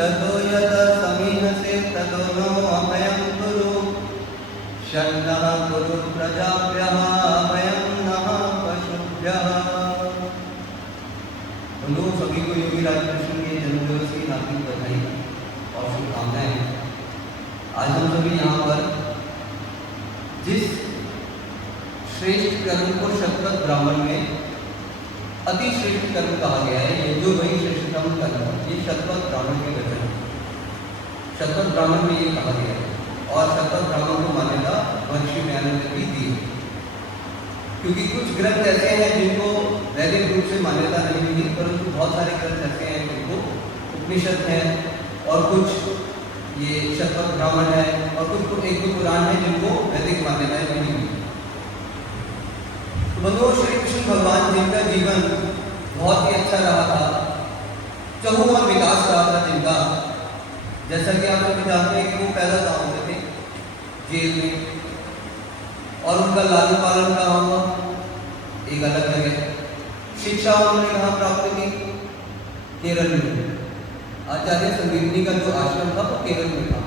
यतो यत समीहसे ततो नो अभयं कुरु शन्नः कुरु प्रजाभ्यः अभयं नः पशुभ्यः। बंधुओं, सभी को योगी राज कृष्ण के जन्मदिवस की हार्दिक बधाई और शुभकामनाएं। आज हम सभी यहाँ पर जिस श्रेष्ठ कर्म को शतपथ ब्राह्मण में अति श्रेष्ठ कर्म कहा गया है, ये जो वही श्रेष्ठतम कर्म है, ये शतपथ ब्राह्मण के वचन है। शतपथ ब्राह्मण में ये कहा गया है और शतपथ ब्राह्मण को मान्यता महर्षि दयानंद भी दी है, क्योंकि कुछ ग्रंथ ऐसे हैं जिनको वैदिक रूप से मान्यता नहीं मिली, परंतु बहुत सारे ग्रंथ ऐसे हैं जिनको उपनिषद हैं और कुछ ये शतपथ ब्राह्मण है और कुछ एक दो पुराण है जिनको वैदिक मान्यताएं नहीं मिली। तो बंधुओं, श्री कृष्ण भगवान जिनका जीवन बहुत ही अच्छा रहा था, चहुमुखी विकास रहा था जिनका, जैसा कि आप लोग जानते हैं कि वो पैदा कहाँ होते थे, जेल में, और उनका लालन पालन कहाँ हुआ, एक अलग जगह। शिक्षा उन्होंने कहाँ प्राप्त की, केरल में। आचार्य संदीपनी का जो आश्रम था वो केरल में था।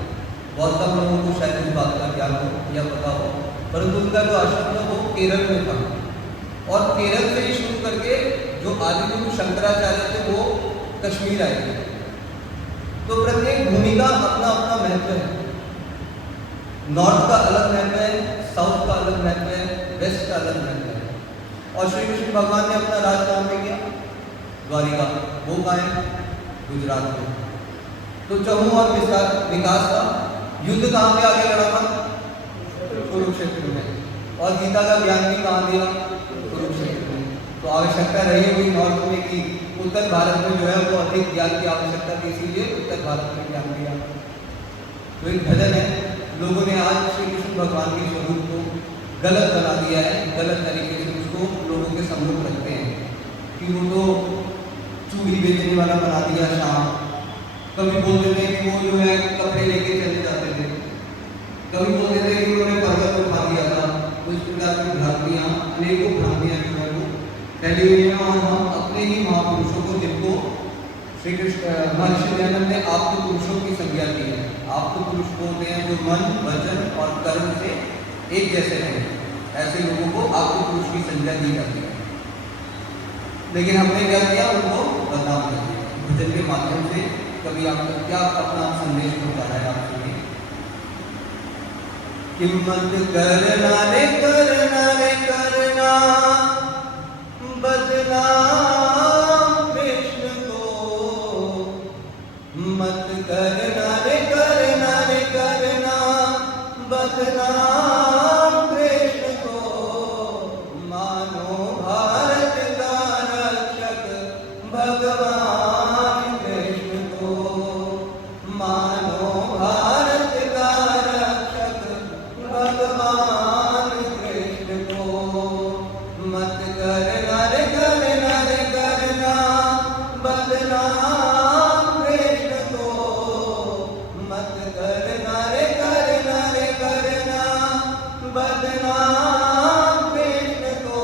बहुत कम लोगों को शायद इस बात का ज्ञान हो या पता हो, परंतु उनका जो आश्रम था वो केरल में था। और केरल से ही शुरू करके जो आदिगुरु शंकराचार्य थे वो कश्मीर आए थे। तो प्रत्येक भूमि का अपना अपना महत्व है। नॉर्थ का अलग महत्व है, साउथ का अलग महत्व है, वेस्ट का अलग महत्व है। और श्री कृष्ण भगवान ने अपना राज कहाँ पे किया, द्वारिका, वो कहाँ है, गुजरात में। तो चहुमुखी विकास का युद्ध कहाँ पे आगे लड़ा था, कुरुक्षेत्र में। और गीता का ज्ञान भी कहाँ दिया, कुरुक्षेत्र में। तो आवश्यकता रही हुई नॉर्थ में कि उत्तर भारत में जो है वो अधिक ज्ञान की आवश्यकता थी, इसीलिए उत्तर भारत में ज्ञान दिया। तो एक भजन है, लोगों ने आज श्री कृष्ण भगवान के स्वरूप को गलत बना दिया है, गलत तरीके से उसको लोगों के सम्मुख रखते हैं कि वो तो चूड़ी बेचने वाला बना दिया शाम। कभी बोलते थे कि वो जो है कपड़े लेके चले जाते थे, कभी बोलते थे कि उन्होंने पर्वत उठा दिया था। तो इस प्रकार की भ्रांतियाँ, अनेकों भ्रांतियाँ जो है वो फैली हुई हैं। और हम अपने ही महापुरुषों को, जिनको श्री कृष्ण महर्षि दयानंद ने आप्त पुरुषों की संज्ञा दी है। आप्त पुरुष को होते हैं जो मन, वचन और कर्म से एक जैसे हैं, ऐसे लोगों को आप्त पुरुष की संज्ञा दी जाती है। लेकिन हमने क्या किया, उनको बदनाम कर दिया भजन के माध्यम से। कभी आप क्या अपना संदेश पहुंचाना है, आप सुनिए। किम्मत करना रे करना रे करना बदनाम कृष्ण को, मत करना रे करना रे करना बदनाम कृष्ण को। मानो भारत का रक्षक भगवान कृष्ण को, मानो भारत का रक्षक भगवान कृष्ण को। मत करना रे करना रे करना बदनाम कृष्ण को, मत करना रे करना रे करना बदनाम कृष्ण को।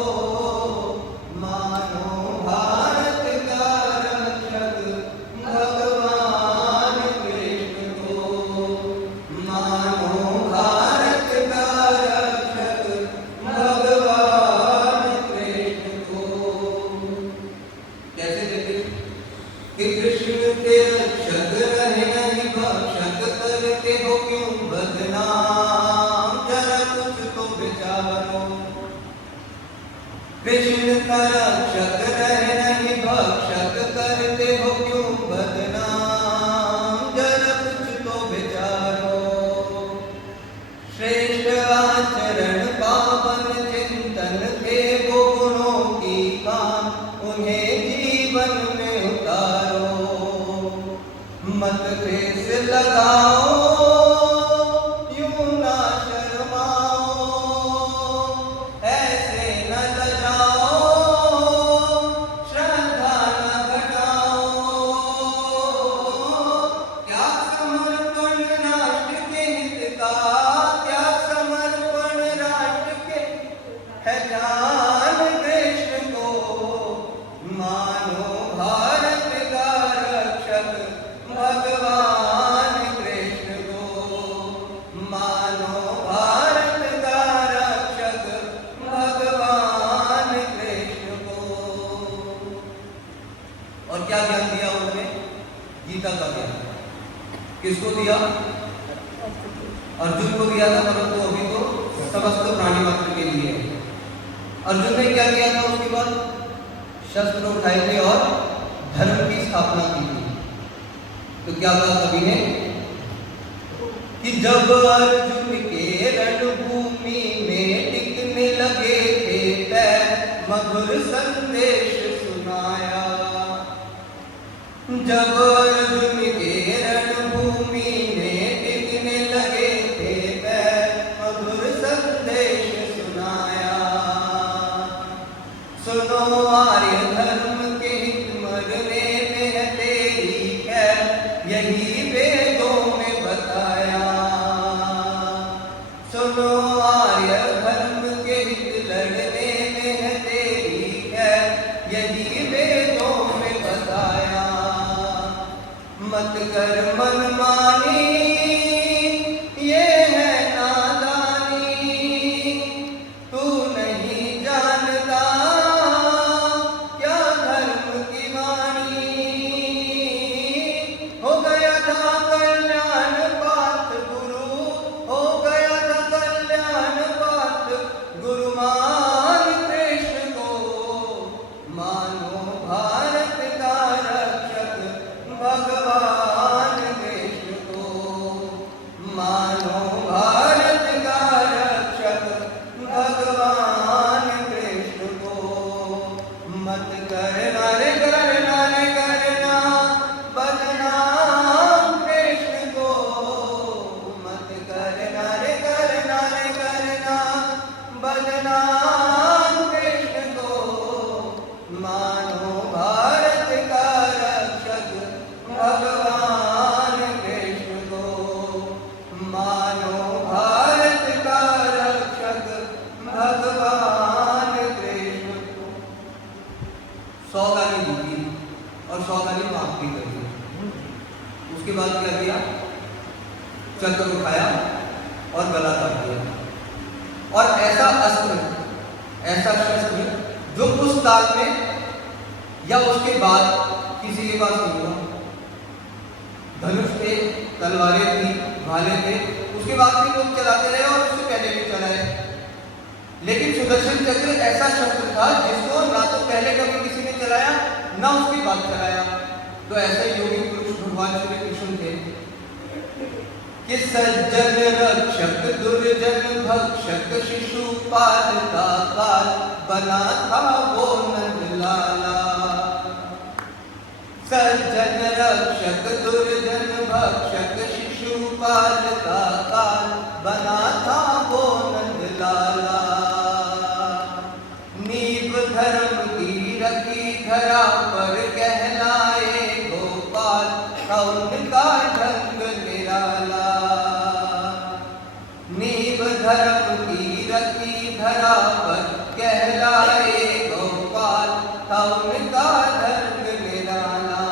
मानो भारत का रक्षक भगवान कृष्ण को, मानो भारत का रक्षक भगवान कृष्ण को। कैसे देते कि कृष्ण के रक्षक रहे नहीं भक्षक, करते हो क्यों बदनाम, जरा कुछ तो विचारो। कृष्ण का रक्षक रहे नहीं भक्षक, करते हो क्यों बदनाम, जरा कुछ तो विचारो। श्रेष्ठ आचरण पावन चिंतन थे वो गुणों की खान, उन्हें जीवन में उतारो। मत ठेस लगाओ, यूं ना शर्माओ, ऐसे न लजाओ, श्रद्धा न घटाओ। क्या समर्पण राष्ट्र के हित का, क्या समर्पण राष्ट्र के है जान कृष्ण को। मानो भारत का रक्षक भगवान गीता का ज्ञान किसको दिया? अर्जुन को दिया था, परंतु अभी तो समस्त प्राणी मात्र के लिए है। अर्जुन ने क्या किया था? उसके बाद शस्त्र उठाए थे और धर्म की स्थापना की थी। तो क्या कहा कवि ने कि जब अर्जुन के रणभूमि में टिकने लगे थे पैर, मधुर संदेश सुनाया। जब अर्जुन के रणभूमि में टिकने लगे थे पैर, मधुर संदेश सुनाया। सुनो आर्य धर्म के हित मरने में है तेरी खैर, यही वेदों में बताया। सुनो आर्य धर्म के हित लड़ने में है तेरी खैर, यही वेदों में बताया। मत कर मनमानी, ये है नादानी, तू नहीं जानता क्या धर्म की वाणी। हो गया था कल्याण पात गुरु, हो गया था कल्याण पात गुरु, मान कृष्ण को, मानो भारत का रक्षक भगवान कृष्ण को, मानो भारत का रक्षक भगवान कृष्ण को। मत करना रे करना रे करना बदनाम कृष्ण को, मत करना रे करना रे करना बदनाम कृष्ण को, मानो भारत का रक्षक भगवान कृष्ण को, मानो भारत का रक्षक भगवान कृष्ण को। 100 गाली दी और 100 गाली माफ भी कर दी। उसके बाद क्या किया? चक्र उठाया और गला काट दिया। और ऐसा अस्त्र, ऐसा शस्त्र जो उस काल में या उसके बाद किसी के पास नहीं हुआ। धनुष थे, तलवारें थी, भाले थे, उसके बाद भी लोग चलाते रहे और उससे पहले भी चलाए। लेकिन सुदर्शन चक्र ऐसा शस्त्र था जिसको ना तो पहले कभी किसी ने चलाया, ना उसके बाद चलाया। तो ऐसे योगी पुरुष भगवान श्री कृष्ण थे कि सज्जन रक्षक दुर्जन भक्षक शिशुपाल का काल बना था वो नंदलाला। सज्जन रक्षक दुर्जन भक्षक शिशुपाल का काल बना था वो नंदलाला। नीव धर्म की रखी धरा पर कहलाए गोपाल, था उनका ढंग निराला। नीव धर्म की रखी धरा पर कहलाए गोपाल, था उनका ढंग निराला।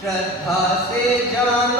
श्रद्धा से जानो